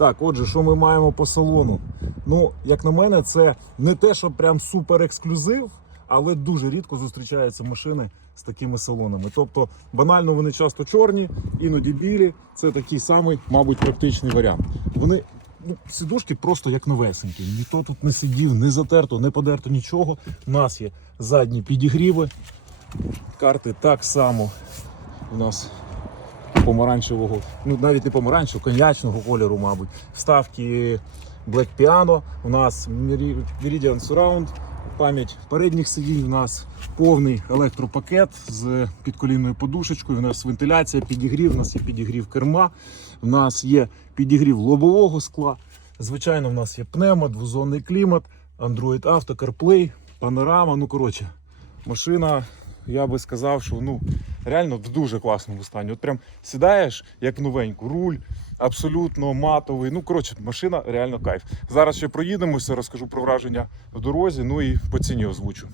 Так, отже, що ми маємо по салону? Ну, як на мене, це не те, що прям супер ексклюзив, але дуже рідко зустрічаються машини з такими салонами. Тобто, банально вони часто чорні, іноді білі. Це такий самий, мабуть, практичний варіант. Вони ну, сідушки просто як новесенькі. Ніхто тут не сидів, не затерто, не подерто нічого. У нас є задні підігріви. Карти так само у нас помаранчевого, ну навіть не помаранчевого, коньячного кольору, мабуть. Вставки Black Piano. У нас Meridian Surround. Пам'ять передніх сидінь. У нас повний електропакет з підколінною подушечкою. У нас вентиляція, підігрів, у нас є підігрів керма, у нас є підігрів лобового скла. Звичайно, в нас є пневмо, двозонний клімат, Android Auto, CarPlay, панорама. Ну, коротше, машина, я би сказав, що ну, реально в дуже класному стані. От прям сідаєш як новеньку, руль абсолютно матовий. Ну, коротше, машина реально кайф. Зараз ще проїдемося, розкажу про враження в дорозі, ну і по ціні озвучу.